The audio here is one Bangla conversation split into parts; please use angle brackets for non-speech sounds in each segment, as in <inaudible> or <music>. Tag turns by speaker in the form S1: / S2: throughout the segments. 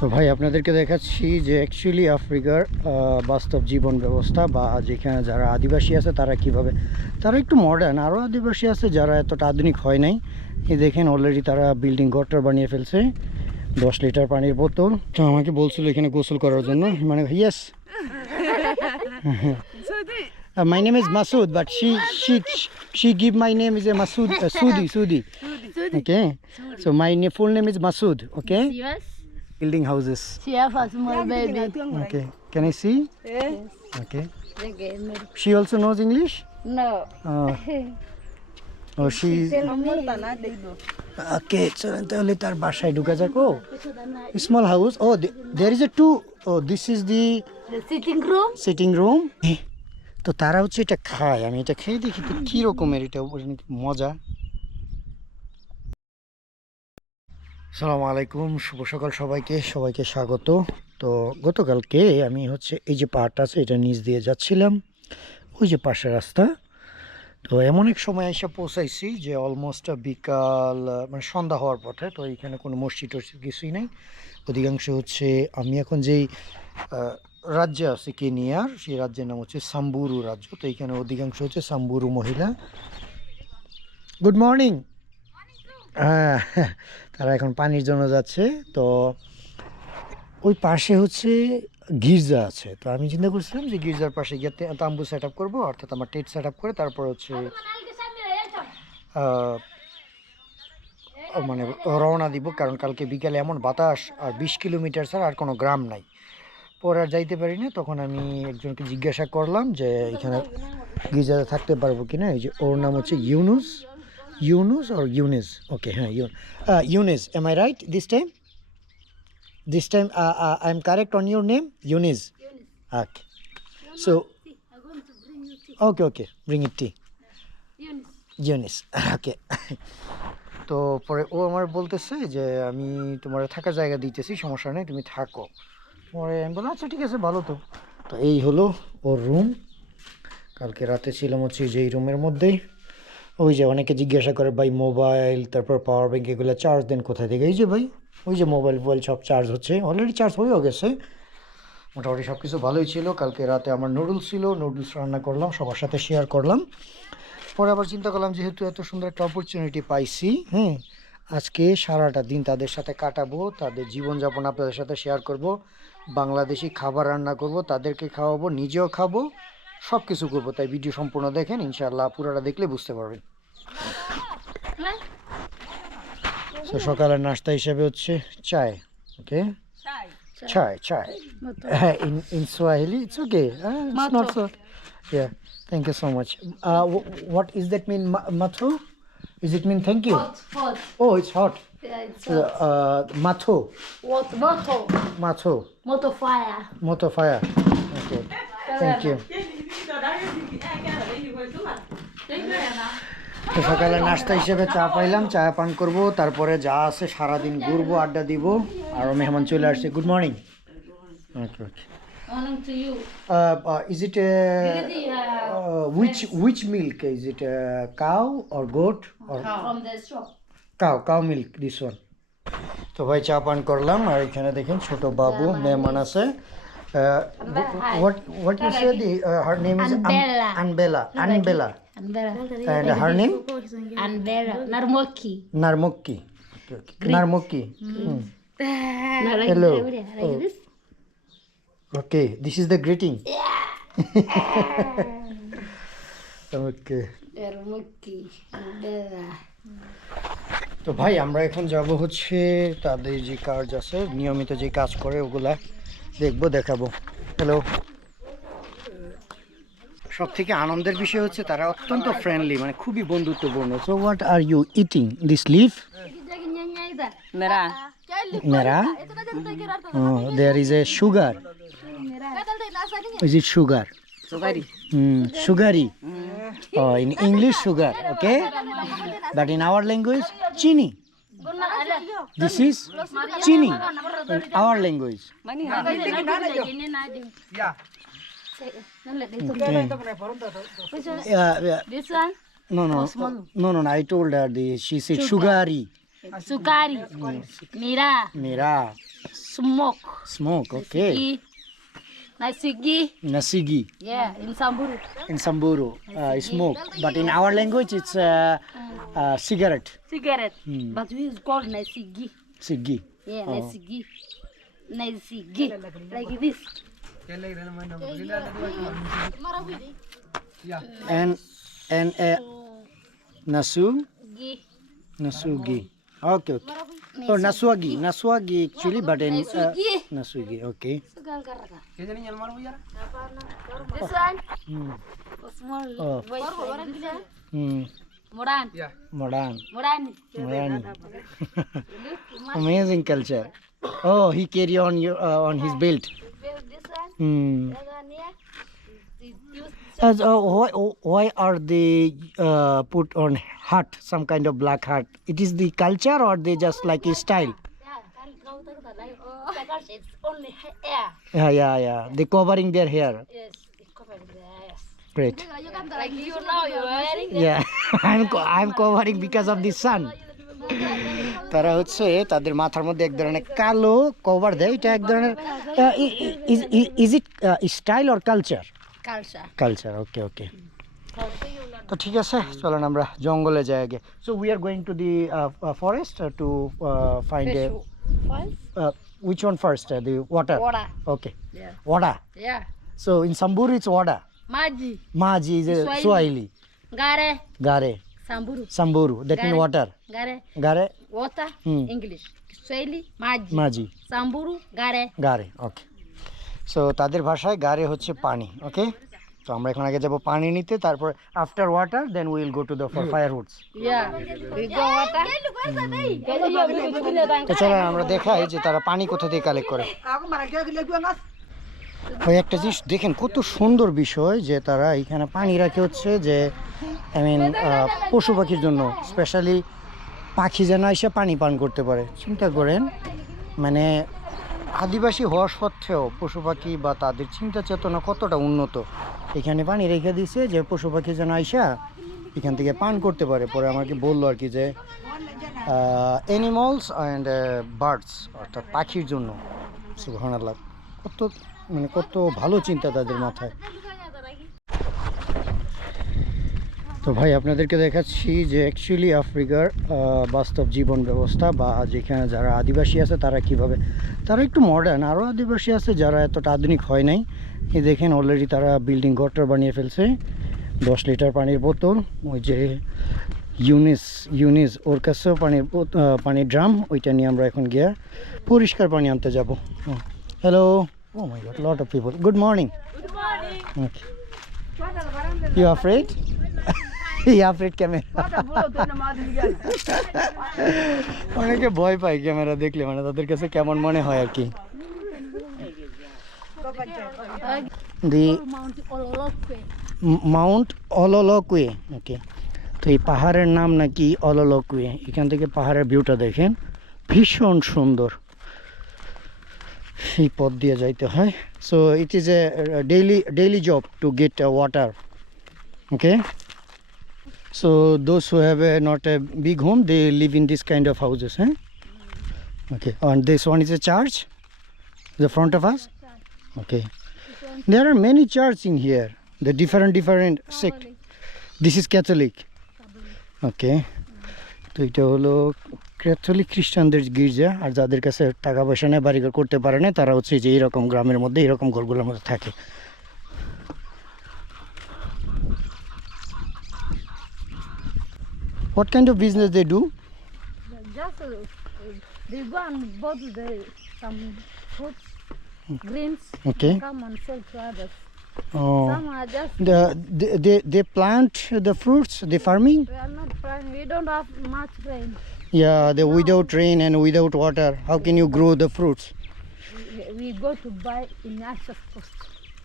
S1: তো ভাই আপনাদেরকে দেখাচ্ছি যে অ্যাকচুয়ালি আফ্রিকার বাস্তব জীবন ব্যবস্থা বা যেখানে যারা আদিবাসী আছে তারা কীভাবে তারা একটু মডার্ন আরও আদিবাসী আছে যারা এতটা আধুনিক হয় নাই। এই দেখেন অলরেডি তারা বিল্ডিং গটার বানিয়ে ফেলছে দশ লিটার পানির বোতল। তো আমাকে বলছিল এখানে গোসল করার জন্য মানে yes my name is Masood but she she she give my name is a Masood সুদি সুদি okay so my name is Masood okay?
S2: Yes.
S1: Building houses
S2: She have a small baby.
S1: okay can I see Yes. okay she also knows English
S2: No.
S1: uh, oh she okay so তাহলে তার বাসায় ঢুকা যাক ও small house oh th- there is a two oh this is the
S2: The sitting room.
S1: Sitting room তো তারা হচ্ছে এটা খায় আমি এটা খেয়ে দেখি তো কী রকমের এটা মজা সালামু আলাইকুম শুভ সকাল সবাইকে সবাইকে স্বাগত। তো গতকালকে আমি হচ্ছে এই যে পাহাড়টা আছে এটা নিচ দিয়ে যাচ্ছিলাম ওই যে পাশে রাস্তা। তো এমন এক সময় এসে পৌঁছাইছি যে অলমোস্ট বিকাল মানে সন্ধ্যা হওয়ার পথে তো এখানে কোনো মসজিদ টসজিদ কিছুই নাই। অধিকাংশ হচ্ছে আমি এখন যেই রাজ্যে আছে কেনিয়ার সেই রাজ্যের নাম হচ্ছে সাম্বুরু রাজ্য তো এখানে অধিকাংশ হচ্ছে সাম্বুরু মহিলা। গুড মর্নিং হ্যাঁ তারা এখন পানির জন্য যাচ্ছে। তো ওই পাশে হচ্ছে গির্জা আছে। তো আমি চিন্তা করছিলাম যে গির্জার পাশে গিয়ে তাম্বু সেট আপ করব, অর্থাৎ আমার টেট সেট আপ করে তারপর হচ্ছে মানে রওনা দিব, কারণ কালকে বিকালে এমন বাতাস আর বিশ কিলোমিটার ছাড়া আর কোনো গ্রাম নাই। পরে আর যাইতে পারি না, তখন আমি একজনকে জিজ্ঞাসা করলাম যে এখানে গির্জাতে থাকতে পারব কি না এই যে ওর নাম হচ্ছে ইউনুস। ইউনুস or ইউনিস ওকে হ্যাঁ Yoon Younis am I right this time this time I am correct on your name Younis okay so okay okay bring it to Younis okay তো পরে ও আমার বলতেছে যে আমি তোমার থাকার জায়গা দিতেছি সমস্যা নেই তুমি থাকো। পরে আমি বললাম আচ্ছা ঠিক আছে ভালো তো। তো এই হলো ওর রুম কালকে রাতে ছিলাম হচ্ছে যে এই রুমের মধ্যেই। ওই যে অনেকে জিজ্ঞাসা করে, ভাই মোবাইল তারপর পাওয়ার ব্যাঙ্ক এগুলো চার্জ দেন কোথায় থেকে? এই যে ভাই, ওই যে মোবাইল ফোবাইল সব চার্জ হচ্ছে। অলরেডি চার্জ হয়েও গেছে। মোটামুটি সব কিছু ভালোই ছিল। কালকে রাতে আমার নুডলস ছিল নুডলস রান্না করলাম, সবার সাথে শেয়ার করলাম। পরে আবার চিন্তা করলাম, যেহেতু এত সুন্দর একটা অপরচুনিটি পাইছি হ্যাঁ আজকে সারাটা দিন তাদের সাথে কাটাবো, তাদের জীবনযাপন আপনাদের সাথে শেয়ার করব, বাংলাদেশি খাবার রান্না করব, তাদেরকে খাওয়াবো, নিজেও খাব সব কিছু করব। তাই ভিডিও সম্পূর্ণ দেখেন, ইনশাআল্লাহ পুরোটা দেখলে বুঝতে পারবেন। সকালে নাস্তা হিসেবে হচ্ছে চায় ওকে? চায় চায়ালি okay thank you so much what is that mean Matthew is it mean thank you oh it's hot
S2: Matthew মাথু
S1: মতো ফায়া ওকে থ্যাংক ইউ তো সকালে নাস্তা হিসেবে চা পাইলাম চা পান করব তারপরে যা আছে সারাদিন ঘুরবো আড্ডা দিব আর মেহমান চলে আসছে। Good
S2: morning.
S1: Is it it uh, cow or goat or
S2: From the shop.
S1: Cow cow milk this one তো ভাই চা পান করলাম আর এখানে দেখেন ছোট বাবু মেহমান আছে। What what you say the her name is
S2: Anbella. Anbella
S1: Anbella Her name
S2: Andera. Narmoki. Narmoki Narmoki
S1: Hello. Oh.
S2: this.
S1: Okay this is the greeting okay
S2: Narmoki. Andera.
S1: তো ভাই আমরা এখন যাব হচ্ছে তাদের যে কাজ আছে নিয়মিত যে কাজ করে ওগুলা দেখব দেখাবো হ্যালো সব থেকে আনন্দের বিষয় হচ্ছে তারা অত্যন্ত ফ্রেন্ডলি মানে খুবই বন্ধুত্বপূর্ণ। So what are you eating this leaf
S2: Mera.
S1: Mera there is a sugar is it sugar
S2: Sugari.
S1: Sugary in English sugar okay but in our language chini this is chini in Yeah, yeah.
S2: This one?
S1: No, no, no, no, no. I told her the. She said sugari.
S2: Sugari. Mm. Mira.
S1: Mira.
S2: Smoke.
S1: Smoke. Okay.
S2: Nasigi.
S1: Nasigi.
S2: Yeah, in Samburu.
S1: In Samburu, uh, smoke. But in our language, it's uh, uh, cigarette.
S2: Cigarette.
S1: Hmm.
S2: But we is called nasigi.
S1: Sigi.
S2: Yeah,
S1: oh.
S2: nasigi. Nasigi. Like this.
S1: And and uh, nasu nasugi. Okay, okay. Oh, nasuagi, nasuagi actually, but in uh,
S2: Nasugi.
S1: nasugi. Okay.
S2: This one.
S1: Hmm.
S2: Small
S1: Oh.
S2: white like this.
S1: Hmm.
S2: Moran.
S1: Moran.
S2: Moran. <laughs>
S1: Amazing culture. Oh, he carry on your uh, on his belt.
S2: This one.
S1: Hmm.
S2: That one here.
S1: As, uh, why, why are they uh, put on hat, some kind of black hat? It is the culture or they just like a style?
S2: Yeah, kan kau tahu tak like because it's only air.
S1: Yeah, yeah, yeah. They covering their hair.
S2: Yes, it's covered with air.
S1: Great.
S2: Like you now, you're wearing
S1: Yeah, <laughs> I'm co- I'm covering because of the sun. তারা হচ্ছে তাদের মাথার মধ্যে এক ধরনের কালো কভার দেয় এটা এক ধরনের is it style or culture
S2: culture.
S1: Culture okay okay তো ঠিক আছে চলেন আমরা জঙ্গলে যাই আগে so we are going to the forest to find a which one first uh, the water
S2: Water.
S1: okay
S2: Yeah.
S1: wada
S2: Yeah.
S1: so in samburu it's wada
S2: Maji.
S1: maji is a
S2: Swahili.
S1: swahili
S2: Gare.
S1: gare
S2: Samburu.
S1: samburu that mean
S2: Gare.
S1: water
S2: Gare.
S1: gare
S2: Water.
S1: Hmm.
S2: English. Swahili. Maji.
S1: maji
S2: Samburu. Gare.
S1: গারে ওকে সো তাদের ভাষায় গারে হচ্ছে পানি ওকে তো আমরা এখন আগে যাব পানি নিতে তারপর after water then will go to the fire woods
S2: Yeah. We go water.
S1: তো চলো আমরা দেখাই যে তারা পানি কোথা থেকে কালেক্ট করে ওই একটা জিনিস, দেখেন কত সুন্দর বিষয় যে তারা এখানে পানি রাখে হচ্ছে যে আই মিন পশু পাখির জন্য স্পেশালি পাখি যেন এসে পানি পান করতে পারে। চিন্তা করেন মানে আদিবাসী হওয়া সত্ত্বেও পশু পাখি বা তাদের চিন্তা চেতনা কতটা উন্নত, এখানে পানি রেখে দিয়েছে যে পশু পাখি যেন আইসা এখান থেকে পান করতে পারে। পরে আমাকে বলল আর কি যে অ্যানিমালস অ্যান্ড বার্ডস অর্থাৎ পাখির জন্য। সুবহানাল্লাহ। কত মানে কত ভালো চিন্তা তাদের মাথায়। তো ভাই, আপনাদেরকে দেখাচ্ছি যে অ্যাকচুয়ালি আফ্রিকার বাস্তব জীবন ব্যবস্থা বা যেখানে যারা আদিবাসী আছে তারা কীভাবে, তারা একটু মডার্ন আরও আদিবাসী আছে যারা এতটা আধুনিক হয় নাই। দেখেন অলরেডি তারা বিল্ডিং ঘরটার বানিয়ে ফেলছে। দশ লিটার পানির বোতল, ওই যে ইউনিস ইউনিস ওর কাছেও পানির পানির ড্রাম, ওইটা নিয়ে আমরা এখন গিয়ে পরিষ্কার পানি আনতে যাব। Hello oh my god lot of people good morning okay you afraid you afraid camera অনেকে ভয় পায় ক্যামেরা দেখলে মানে তাদের কাছে কেমন মনে হয় আর কি। দি. মাউন্ট অললকুয়ে ওকে তো এই পাহাড়ের নাম নাকি অললকুয়ে এখান থেকে পাহাড়ের ভিউটা দেখেন। ভীষণ সুন্দর। এই পথ দিয়ে যাইতে হয় so it is a daily daily job to get water okay so those who have a not a big home they live in this kind of houses হ্যাঁ okay and this one is a church the front of us? Okay. There are many churches in here. The different different sect. This is catholic. Okay. তো এটা হলো ক্যাথলিক খ্রিস্টানদের গির্জা আর যাদের কাছে টাকা পয়সা নেই বাড়িঘর করতে পারে না তারা হচ্ছে যে এরকম গ্রামের মধ্যে এরকম ঘরগুলোর মধ্যে থাকে what kind of business they do
S2: Just uh, they go and bought the some fruits, greens,
S1: okay
S2: come and sell to others.
S1: oh
S2: Some are just
S1: the, they, they, plant the fruits the farming
S2: we are not trying. We don't have much rain.
S1: Yeah, the without rain and without water, how can you grow the fruits?
S2: We, we go to buy in Access Coast.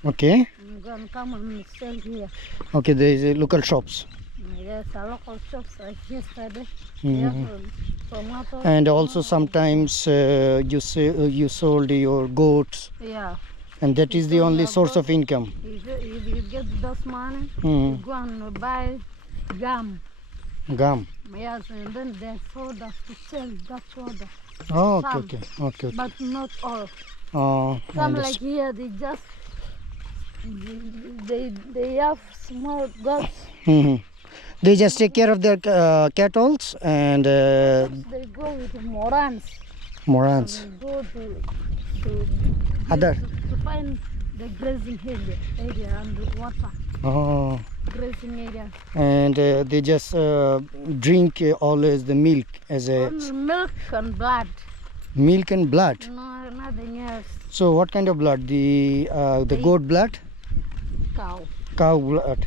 S1: Okay,
S2: and come and sell here.
S1: okay, there is a local shops.
S2: Yes, a local shops like yesterday. Yes, tomato.
S1: And also sometimes uh, you say, uh, you sold your goats,
S2: yeah,
S1: and that is the only source of income.
S2: you you, you get those money. You
S1: Mm.
S2: go and buy gum.
S1: Gum.
S2: Yes, and then they sold us to sell that soda.
S1: Oh, okay,
S2: Some.
S1: okay, okay. okay.
S2: but not all.
S1: Oh,
S2: Some like here, they just they they have small goats.
S1: Mhm. They just take care of their uh, cattle and uh,
S2: They go with morans.
S1: morans.
S2: go to to
S1: Other.
S2: to find the grazing area, area and the water
S1: Oh,
S2: grazing area.
S1: and uh, they just uh, drink uh, always the milk as a
S2: Only milk and blood.
S1: milk and blood.
S2: No, nothing else.
S1: So what kind of blood? The uh, the
S2: They-
S1: goat blood,
S2: Cow.
S1: cow blood.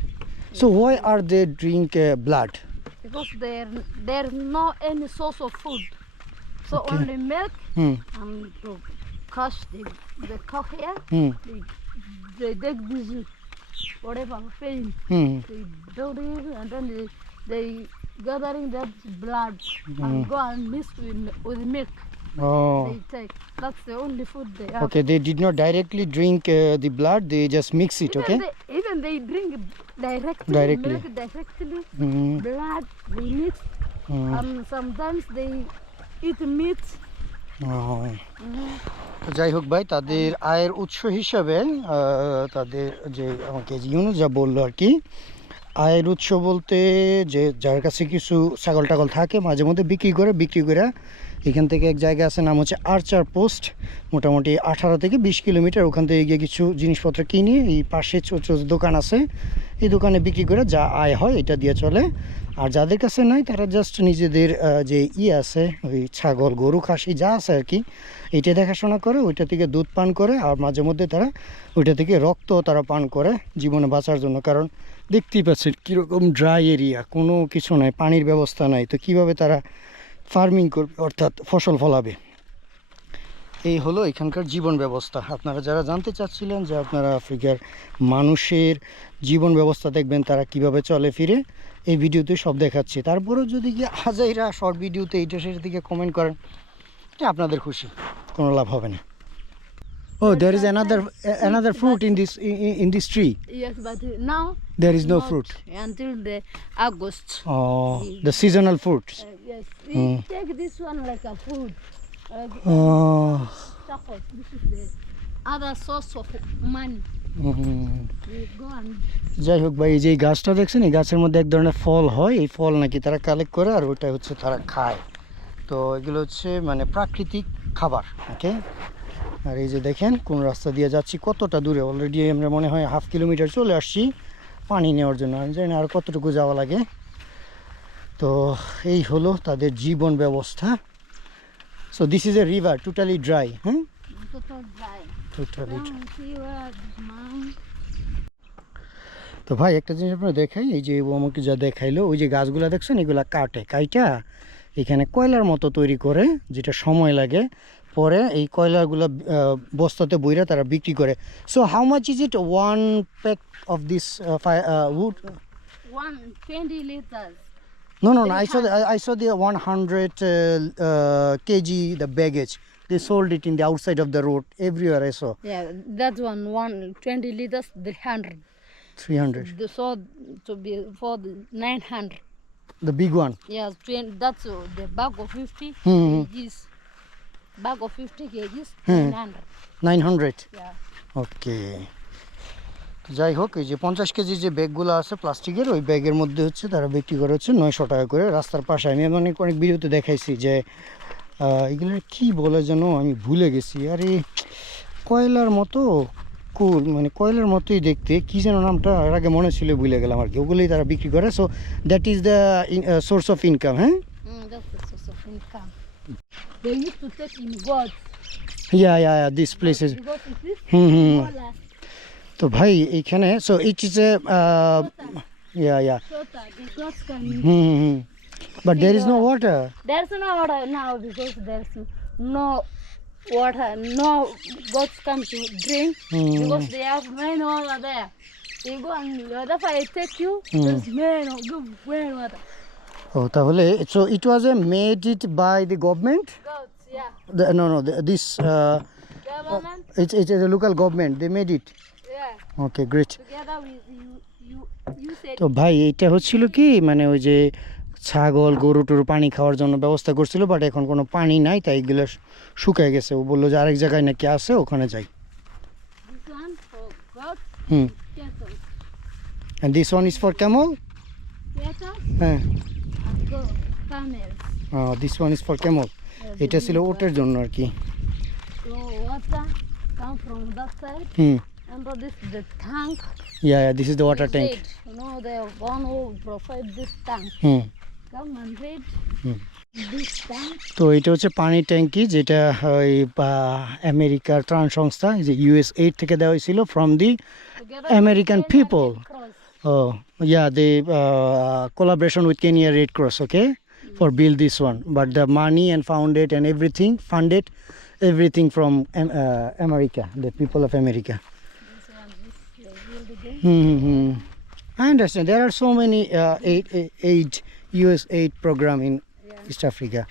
S1: So why are they drink uh, blood?
S2: Because there there's no any source of food. So
S1: Okay.
S2: only milk
S1: Hmm.
S2: and to the, the cow here,
S1: Hmm.
S2: they, they dig this whatever pain,
S1: Hmm.
S2: they build it and then they, they gathering that blood
S1: Mm.
S2: and go and mix with, with milk
S1: Oh.
S2: they take. That's the only food they have.
S1: Okay, they did not directly drink uh, the blood. They just mix it.
S2: Even
S1: Okay.
S2: they, even they drink directly,
S1: Directly.
S2: milk directly,
S1: Hmm.
S2: blood they mix,
S1: Hmm.
S2: and sometimes they eat meat.
S1: যাই হোক ভাই, তাদের আয়ের উৎস হিসাবে তাদের যে আমাকে ইউনু যা বলল আর কি, আয়ের উৎস বলতে যে যার কাছে কিছু ছাগল টাগল থাকে, মাঝে মধ্যে বিক্রি করে বিক্রি করে, এখান থেকে এক জায়গা আছে, নাম হচ্ছে আর্চার পোস্ট। মোটামুটি আঠারো থেকে বিশ কিলোমিটার ওখান থেকে গিয়ে কিছু জিনিসপত্র কিনি, এই পাশে ছোট ছোট দোকান আছে। এই দোকানে বিক্রি করে যা আয় হয়, এটা দিয়ে চলে। আর যাদের কাছে নাই, তারা জাস্ট নিজেদের যে ই আছে, ওই ছাগল, গরু, খাসি, যা আছে আর কি এটা দেখাশোনা করে, ওইটা থেকে দুধ পান করে, আর মাঝে মধ্যে তারা ওইটা থেকে রক্ত তারা পান করে জীবনে বাঁচার জন্য। কারণ দেখতেই পাচ্ছেন কীরকম ড্রাই এরিয়া কোনো কিছু নাই, পানির ব্যবস্থা নাই। তো কীভাবে তারা ফার্মিং করবে, অর্থাৎ ফসল ফলাবে? এই হলো এখানকার জীবন ব্যবস্থা। আপনারা যারা জানতে চাচ্ছিলেন যে আপনারা আফ্রিকার মানুষের জীবন ব্যবস্থা দেখবেন, তারা কীভাবে চলে ফিরে এই ভিডিওতে সব দেখাচ্ছি। তারপরেও যদি গিয়ে হাজাইরা শর্ট ভিডিওতে এইটা সেটার দিকে কমেন্ট করেন এটা আপনাদের খুশি। কোনো লাভ হবে না। ও there is another another fruit in this in this tree
S2: yes but now
S1: there is no fruit
S2: until the August
S1: oh the seasonal
S2: fruit yes take this one like a food oh this is the other source of money
S1: যাই হোক ভাই, এই যে গাছটা দেখছেন, এই গাছের মধ্যে এক ধরনের ফল হয়। এই ফল নাকি তারা কালেক্ট করে আর ওটা হচ্ছে তারা খায়। তো এগুলো হচ্ছে মানে প্রাকৃতিক খাবার ওকে আর এই যে দেখেন, কোন রাস্তা দিয়ে যাচ্ছি, কতটা দূরে? অলরেডি আমরা মনে হয় হাফ কিলোমিটার চলে আসছি পানি নেওয়ার জন্য। আমি জানি আর কতটুকু যাওয়া লাগে। তো এই হলো তাদের জীবন ব্যবস্থা। So this is a river
S2: totally dry হ্যাঁ?
S1: তো ভাই একটা জিনিস আপনার দেখাই এই যে আমাকে যা দেখাইলো ওই যে গাছগুলো দেখছেন এগুলা কাটে কাইটা এখানে কয়লার মতো তৈরি করে যেটা সময় লাগে পরে এই কয়লাগুলো বস্তাতে বইরা তারা বিক্রি করে so how much is it one pack of this wood
S2: One twenty liters.
S1: No, no, no. I saw the I, I saw the 100 uh, uh, kg the baggage. They sold it in the outside of the road everywhere. I saw
S2: Yeah, that one, one 20 liters, the hundred.
S1: 300.
S2: The so to be for the nine hundred.
S1: The big one.
S2: Yes, 20, that's uh, the bag of 50
S1: Hmm.
S2: kgs. Bag of 50 kgs,
S1: Hmm.
S2: 900.
S1: 900.
S2: Yeah.
S1: Okay যাই হোক এই যে পঞ্চাশ কেজি যে ব্যাগগুলো আছে প্লাস্টিকের ওই ব্যাগের মধ্যে হচ্ছে তারা বিক্রি করে হচ্ছে নয়শো টাকা করে রাস্তার পাশে আমি অনেক অনেক ভিডিওতে দেখাইছি যে আহ, এগুলোর কি বলে যেন আমি ভুলে গেছি। আরে কয়লার মতো কুল মানে কয়লার মতোই দেখতে। কি যেন নামটা এর আগে মনে ছিল ভুলে গেলাম আর কি। ওগুলোই তারা বিক্রি করে। So
S2: that is the source of income হ্যাঁ? gods yeah yeah this
S1: places hmm
S2: hmm
S1: তো ভাই এইখানে so it is
S2: a yeah yeah can.
S1: Hmm. But there is no water.
S2: There's no water now because there's no water. No gods come to drink
S1: Hmm.
S2: because they have main water there. They go and whatever I take you,
S1: Hmm.
S2: there's main good main water.
S1: Oh, তাহলে so it was a made it by the government.
S2: Gods, yeah.
S1: The, no, no, the, this uh,
S2: Government,
S1: it's it's a local government. They made it.
S2: yeah.
S1: Okay, great.
S2: Together with you, you, you said
S1: তো ভাই এইটা হচ্ছিল কি মানে ওই যে ছাগল গরু টরু পানি খাওয়ার জন্য ব্যবস্থা করছিল বাট এখন কোনো পানি নাই তাই এগুলো শুকায় গেছে ও বলল যে আরেক জায়গায় নাকি আছে ওখানে যাই হুম this one is for
S2: camel
S1: হ্যাঁ. This one is for
S2: camel
S1: এটা ছিল ওটের জন্য আর কি. Hmm
S2: And this the tank.
S1: Yeah this is the water
S2: is. You know the one who provide this tank.
S1: Hmm.
S2: This tank.
S1: তো এটা হচ্ছে পানির ট্যাঙ্কি যেটা ওই বা, আমেরিকার ত্রাণ সংস্থা এই যে ইউএস এইড থেকে দেওয়া হয়েছিল from the
S2: Together
S1: American
S2: with
S1: people.
S2: Red Cross.
S1: Oh, yeah, the uh, collaboration with Kenya Red Cross, okay, for build this one. But the money and founded and everything, funded everything from um, uh, America, the people of America.
S2: This one is the build again.
S1: I understand. There are so many aid, aid, US aid program in
S2: Yeah.
S1: East Africa.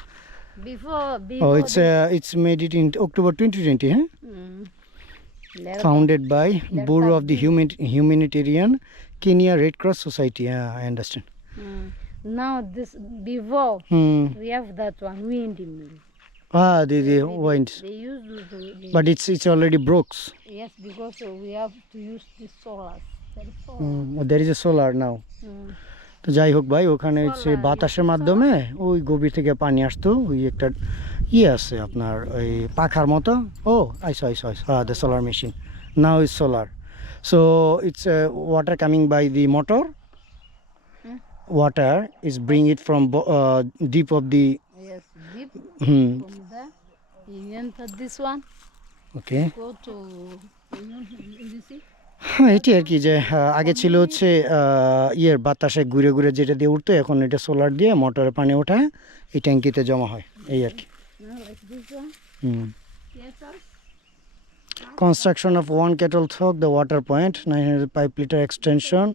S2: Before, before
S1: Oh, it's uh, it's made it in October 2020, huh?
S2: Mm.
S1: Founded by Bureau of the Human, Humanitarian Kenya Red Cross Society. Yeah, I understand.
S2: Mm. Now this before
S1: Hmm.
S2: we have that one windmill.
S1: Ah, the, the winds.
S2: They use the, the
S1: But it's it's already broke.
S2: yes because we have to use this solar. There is solar.
S1: Mm, there is a solar now.
S2: Mm.
S1: তো যাই হোক ভাই ওখানে হচ্ছে বাতাসের মাধ্যমে ওই গভীর থেকে পানি আসতো ওই একটা ইয়ে আছে আপনার ওই পাখার মতো। ও আইসো আইসো আইসো হ্যাঁ দ্য সোলার মেশিন না is solar so it's water coming by the
S2: motor.
S1: Water is bring it from deep of the
S2: Yes, deep.
S1: Hmm
S2: from there. You enter this one,
S1: okay
S2: go to you know, you see?
S1: হ্যাঁ এটি আর কি যে আগে ছিল হচ্ছে ইয়ের বাতাসে ঘুরে ঘুরে যেটা দিয়ে উঠতো এখন এটা সোলার দিয়ে মোটরে পানি ওঠায় এই ট্যাঙ্কিতে জমা হয় এই আর কি। Construction of one cattle trough the water point nine hundred pipe liter extension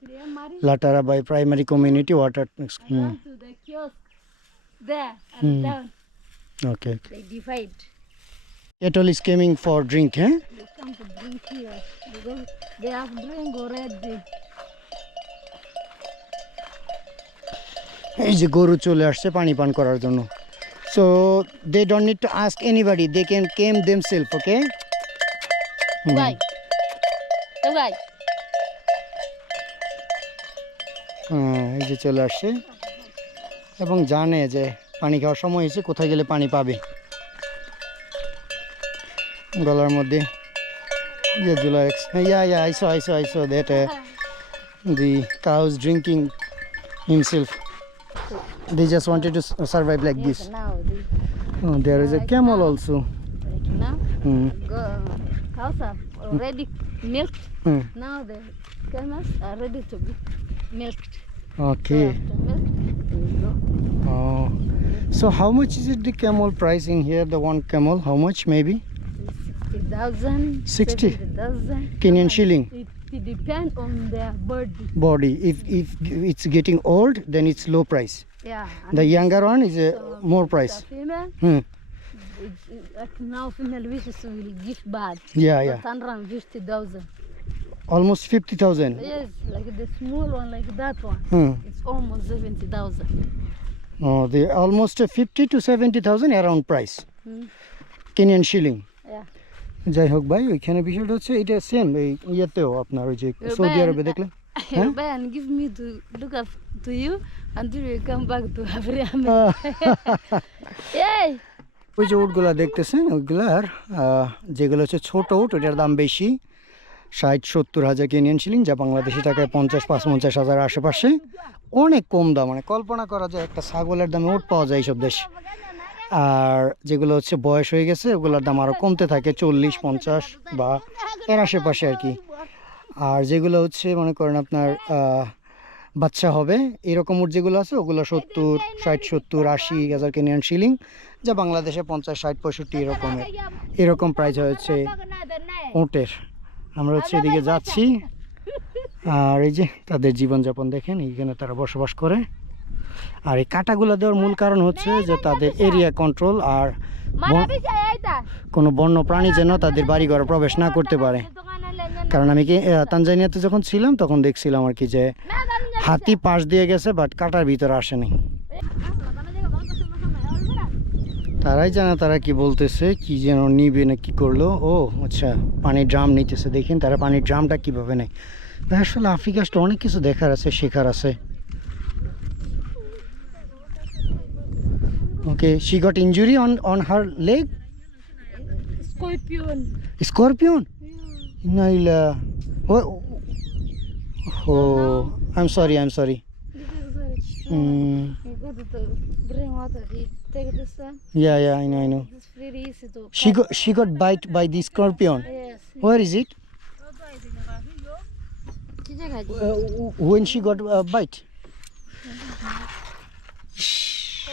S1: লাটারা by primary community water okay
S2: okay
S1: Kettle is coming for drink, eh?
S2: They come to drink here because they have drink already.
S1: এই যে গরু চলে আসছে পানি পান করার জন্য so they don't need to ask anybody they can came themselves okay?
S2: Why?
S1: হ্যাঁ এই যে চলে আসছে এবং জানে যে পানি খাওয়ার সময় এসে কোথায় গেলে পানি পাবে গলার মধ্যে ইয়ে জুলা ইয়া ইয়া আইসো আইসো আইসো that the cows drinking himself they just wanted to s- survive like
S2: Yes,
S1: this
S2: now they,
S1: oh, there is a
S2: Like
S1: camel
S2: now.
S1: also
S2: like now
S1: Hmm.
S2: go, cows are already milked.
S1: Hmm.
S2: Now the camels are ready to be milked. So
S1: okay
S2: after milk, they go.
S1: oh so how much is it the camel price in here the one camel how much maybe
S2: Sixty thousand.
S1: 60.
S2: thousand.
S1: Kenyan shilling
S2: It, it depends on their body.
S1: body if if it's getting old then it's low price
S2: Yeah.
S1: the younger one is a
S2: So,
S1: more price
S2: female,
S1: hmm.
S2: like now female wishes will give birth.
S1: yeah yeah
S2: But 150,000.
S1: almost 50000
S2: Yes, like the small one, like that one.
S1: hmm.
S2: It's almost 70,000.
S1: oh the almost 50 to 70000 around price
S2: Hmm.
S1: Kenyan shilling
S2: Yeah.
S1: যাই হোক ভাই ওইখানে বিষয়টা হচ্ছে এটা সেম এই ইয়েতেও আপনার ওই যে সৌদি আরবে দেখলে
S2: You buy and give me to look up to you until you come back to Abraham. <laughs> <laughs>
S1: ওই যে উটগুলা দেখতেছেন ওইগুলার যেগুলো হচ্ছে ছোট উট ওটার দাম বেশি। ষাট সত্তর হাজার কেনিয়ান শিলিং যা বাংলাদেশি টাকায় পঞ্চাশ পাঁচ পঞ্চাশ হাজার আশেপাশে। অনেক কম দাম মানে কল্পনা করা যায় একটা ছাগলের দামে উট পাওয়া যায় এইসব দেশে। আর যেগুলো হচ্ছে বয়স হয়ে গেছে, ওগুলোর দাম আরও কমতে থাকে, চল্লিশ, পঞ্চাশ বা এর আশেপাশে আর কি। আর যেগুলো হচ্ছে, মনে করেন আপনার বাচ্চা হবে, এরকম উট যেগুলো আছে, ওগুলো সত্তর, ষাট, সত্তর, আশি হাজার কেনিয়ান শিলিং যা বাংলাদেশে পঞ্চাশ, ষাট, পঁয়ষট্টি এরকমের। এরকম প্রাইস হচ্ছে উটের আমরা হচ্ছে এদিকে যাচ্ছি। আর এই যে তাদের জীবনযাপন দেখেন, এইখানে তারা বসবাস করে। আর এই কাটাগুলো দেওয়ার মূল কারণ হচ্ছে যে তাদের এরিয়া কন্ট্রোল আর কোনো বন্য প্রাণী যেন তাদের বাড়ি ঘরে প্রবেশ না করতে পারে। কারণ আমি কি তানজানিয়াতে যখন ছিলাম তখন দেখছিলাম আর কি যে হাতি পাশ দিয়ে গেছে বাট কাটার ভিতরে আসেনি। তারাই জানে তারা কি বলতেছে কি যেন নিবে না কি করল। ও আচ্ছা পানির ড্রাম নিতেছে দেখেন তারা পানির ড্রামটা কীভাবে নেয়। আসলে আফ্রিকা আসলে অনেক কিছু দেখার আছে শেখার আছে। Okay, she got injury on on her leg.
S2: Scorpion.
S1: Scorpion.
S2: Yeah. Naila. Oh, oh. I'm sorry. I'm sorry. Mm. Water. Take.
S1: Yeah, yeah.
S2: I know. I know.
S1: She got she got bite by the scorpion.
S2: Yes.
S1: Where is
S2: it? Uh,
S1: when she got a bite.